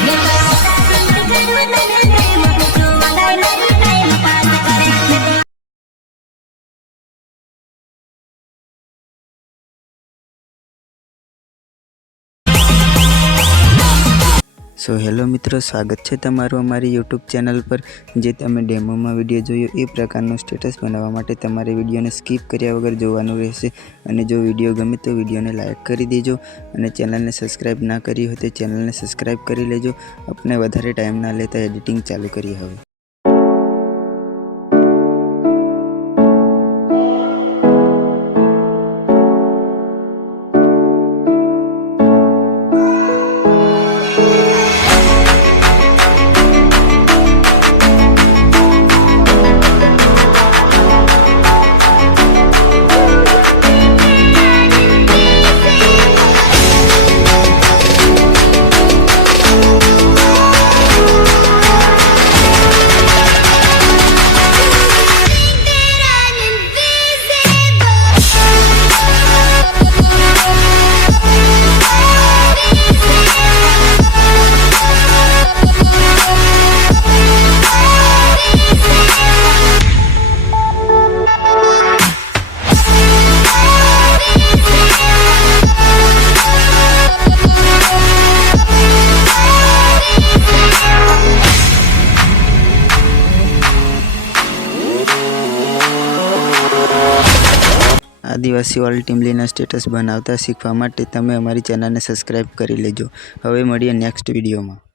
So hello मित्रों, स्वागत है तमारू अमारी यूट्यूब चैनल पर। जे तमे डेमो में विडियो जोयो ए प्रकारनो स्टेटस बनावा माटे तमारे विडियो ने स्कीप कर्या वगर जोवानुं रहेशे। अने जो विडियो गमे तो विडियो ने लाइक करी देजो अने चेनल ने सब्सक्राइब ना करी हो तो चेनल ने सब्सक्राइब करी लेजो। अपने वधारे टाइम ना लेता एडिटिंग चालू करी हवे। आदिवासी वाली टीमलीना स्टेटस बनावता शीखवा माटे तमे अमारी चेनल ने सब्सक्राइब करी लेजो। हवे मळीए नेक्स्ट विडियो में।